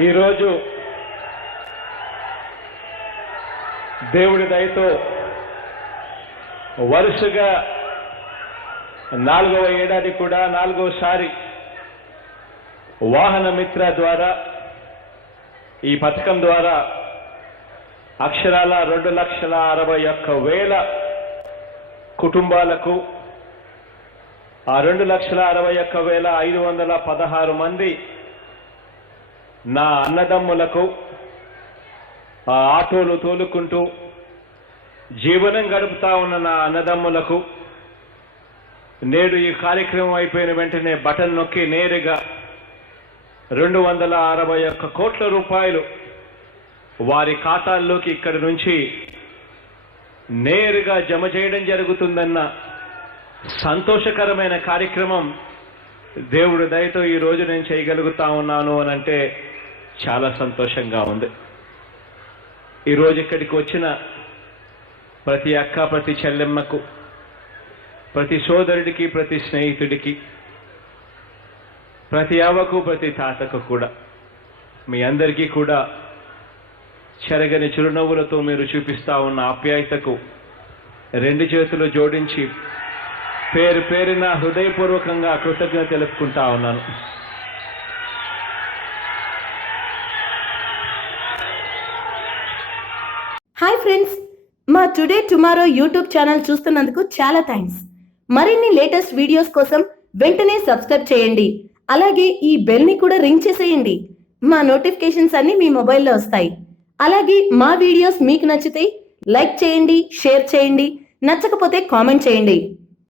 ఈరోజు దేవుడి దయతో వరుసగా 4వ ఏడాది కూడా 4వసారి వాహన మిత్ర ద్వారా ఈ పథకం ద్వారా అక్షరాల 2,61,000 కుటుంబాలకు ఆ 2,61,516 మంది నా అన్నదమ్ములకు ఆ ఆటోలు తోలుకుంటూ జీవనం గడుపుతా ఉన్న నా అన్నదమ్ములకు నేడు ఈ కార్యక్రమం అయిపోయిన వెంటనే బటన్ నొక్కి నేరుగా 261 కోట్ల రూపాయలు వారి ఖాతాల్లోకి ఇక్కడి నుంచి నేరుగా జమ చేయడం జరుగుతుందన్న సంతోషకరమైన కార్యక్రమం దేవుడి దయతో ఈ రోజు నేను చేయగలుగుతా ఉన్నాను అని అంటే చాలా సంతోషంగా ఉంది. ఈరోజు ఇక్కడికి వచ్చిన ప్రతి అక్క, ప్రతి చెల్లెమ్మకు, ప్రతి సోదరుడికి, ప్రతి స్నేహితుడికి, ప్రతి అవ్వకు, ప్రతి తాతకు కూడా మీ అందరికీ కూడా చెరగని చిరునవ్వులతో మీరు చూపిస్తా ఉన్న ఆప్యాయతకు 2 చేతులు జోడించి పేరు పేరున హృదయపూర్వకంగా కృతజ్ఞత తెలుపుకుంటా ఉన్నాను. హాయ్ ఫ్రెండ్స్, మా టుడే టుమారో యూట్యూబ్ ఛానల్ చూస్తున్నందుకు చాలా థ్యాంక్స్. మరిన్ని లేటెస్ట్ వీడియోస్ కోసం వెంటనే సబ్స్క్రైబ్ చేయండి. అలాగే ఈ బెల్ ని కూడా రింగ్ చేసేయండి. మా నోటిఫికేషన్స్ అన్ని మీ మొబైల్లో వస్తాయి. అలాగే మా వీడియోస్ మీకు నచ్చితే లైక్ చేయండి, షేర్ చేయండి, నచ్చకపోతే కామెంట్ చేయండి.